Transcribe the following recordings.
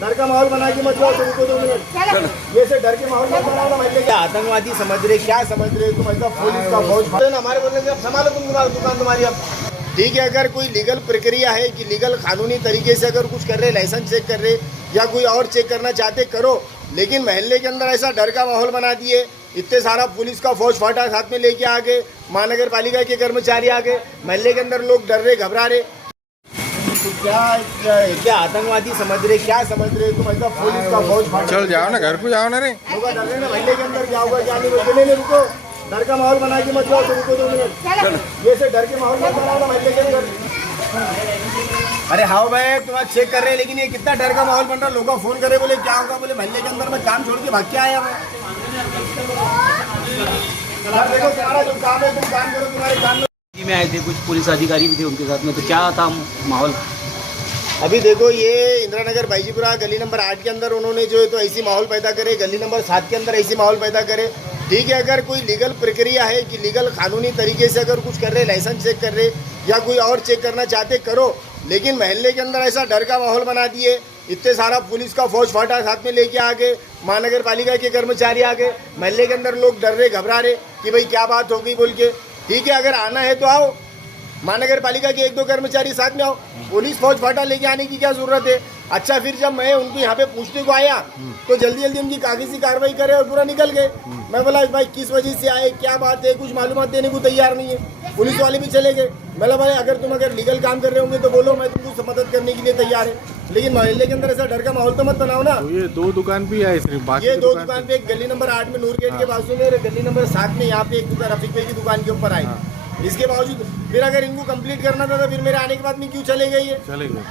डर का माहौल बना के मत जाओ, तुमको 2 मिनट ये से डर के माहौल मत बनाओ ना। मतलब क्या आतंकवादी समझ रहे, क्या समझ रहे तुम? ऐसा पुलिस का फौज हमारे बोलने से अब संभालो तुम दुकान तुम्हारी। अब ठीक है, अगर कोई लीगल प्रक्रिया है कि लीगल कानूनी तरीके से अगर कुछ कर रहे, लाइसेंस चेक कर रहे या कोई और चेक करना चाहते करो, लेकिन महल्ले के अंदर ऐसा डर का माहौल बना दिए। इतने सारा पुलिस का फौज फाटा साथ में लेके आ गए, महानगर पालिका के कर्मचारी आ गए, महल्ले के अंदर लोग डर रहे, घबरा रहे। तो क्या आतंकवादी समझ रहे, क्या समझ रहे तुम? ऐसा पुलिस का फौज फाटा। चल जाओ ना, घर को जाओ ना रे। लोग डर रहे ना महल्ले के अंदर, क्या होगा क्या नहीं। रुको, डर का माहौल बना के मत जाओ, तुमको 2 मिनट ये से डर के माहौल मत बनाओ ना महल्ले के अंदर। अरे हाँ भाई, तुम्हारा चेक कर रहे हैं, लेकिन ये कितना डर का माहौल बन रहा है। लोग फोन करे, बोले क्या होगा, बोले महल्ले के अंदर मैं काम छोड़ के भाग के आया मैं। देखो तुम्हारा जो काम है तुम काम करो, तुम्हारे काम में आए थे कुछ पुलिस अधिकारी भी थे उनके साथ में, तो क्या था माहौल? अभी देखो ये इंदिरा नगर बाईजीपुरा गली नंबर 8 के अंदर उन्होंने जो है तो ऐसी माहौल पैदा करे, गली नंबर 7 के अंदर ऐसी माहौल पैदा करे। ठीक है, अगर कोई लीगल प्रक्रिया है कि लीगल कानूनी तरीके से अगर कुछ कर रहे, लाइसेंस चेक कर रहे या कोई और चेक करना चाहते करो, लेकिन महल्ले के अंदर ऐसा डर का माहौल बना दिए। इतने सारा पुलिस का फौज फाटा साथ में लेके आ गए, महानगर पालिका के कर्मचारी आ गए, महल्ले के अंदर लोग डर रहे, घबरा रहे कि भाई क्या बात हो गई बोल के। ठीक है, अगर आना है तो आओ, महानगर पालिका के 1-2 कर्मचारी साथ में आओ, पुलिस फौज फाटा लेके आने की क्या जरूरत है? अच्छा, फिर जब मैं उनको यहाँ पे पूछने को आया तो जल्दी जल्दी उनकी कागजी कार्रवाई करे और पूरा निकल गए। मैं बोला भाई किस वजह से आए, क्या बात है, कुछ मालूमात देने को तैयार नहीं है। पुलिस वाले भी चले गए। बोला भाई अगर लीगल काम कर रहे होंगे तो बोलो, मैं तुमको मदद करने के लिए तैयार है, लेकिन मोहल्ले के अंदर ऐसा डर का माहौल तो मत बनाओ ना। तो ये 2 दुकान भी है सिर्फ, ये 2 दुकान पे, एक गली नंबर 8 में नूर गेट के बाजू में, गली नंबर 7 में यहाँ पे एक दुकान रफीक भाई की दुकान के ऊपर आए। इसके बावजूद फिर अगर इनको कंप्लीट करना था तो फिर मेरे आने के बाद में क्यों चले गए? ये चले गए,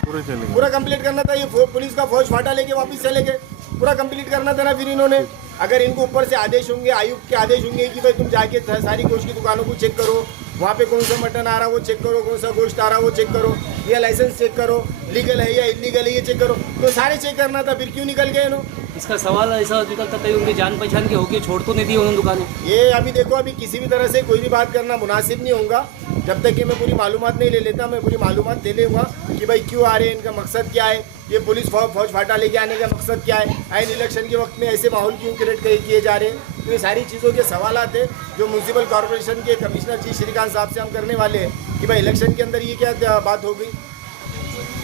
पूरा कंप्लीट करना था। ये पुलिस का फौज फाटा लेके वापस चले गए, पूरा कंप्लीट करना था ना। फिर इन्होंने अगर इनको ऊपर से आदेश होंगे, आयुक्त के आदेश होंगे कि भाई तुम जाके सारी गोश्त की दुकानों को चेक करो, वहाँ पे कौन सा मटन आ रहा है वो चेक करो, कौन सा गोश्त आ रहा है वो चेक करो, या लाइसेंस चेक करो, लीगल है या इलीगल है ये चेक करो, तो सारे चेक करना था। फिर क्यों निकल गए इन्हों? इसका सवाल ऐसा निकलता कहीं उनकी जान पहचान के होके छोड़ तो नहीं दी उन्होंने दुकानें? ये अभी देखो, अभी किसी भी तरह से कोई भी बात करना मुनासिब नहीं होगा जब तक कि मैं पूरी मालूमात नहीं ले लेता। मैं पूरी मालूमात दे लूँगा कि भाई क्यों आ रहे हैं, इनका मकसद क्या है, ये पुलिस फौज फाटा लेके आने का मकसद क्या है, आइन इलेक्शन के वक्त में ऐसे माहौल क्यों क्रिएट किए जा रहे हैं। तो ये सारी चीज़ों के सवालात है जो म्यूनसिपल कॉर्पोरेशन के कमिश्नर जी श्रीकांत साहब से हम करने वाले हैं कि भाई इलेक्शन के अंदर ये क्या बात हो गई,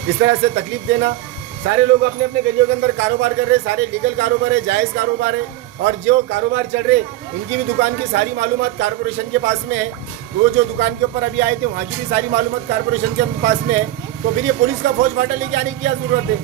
इस तरह से तकलीफ देना। सारे लोग अपने अपने गलियों के अंदर कारोबार कर रहे हैं, सारे लीगल कारोबार है, जायज़ कारोबार है, और जो कारोबार चल रहे इनकी भी दुकान की सारी मालूमात कॉर्पोरेशन के पास में है। वो जो दुकान के ऊपर अभी आए थे वहाँ की भी सारी मालूमात कॉर्पोरेशन के पास में है। तो फिर ये पुलिस का फौज फाटा लेके आने की क्या ज़रूरत है?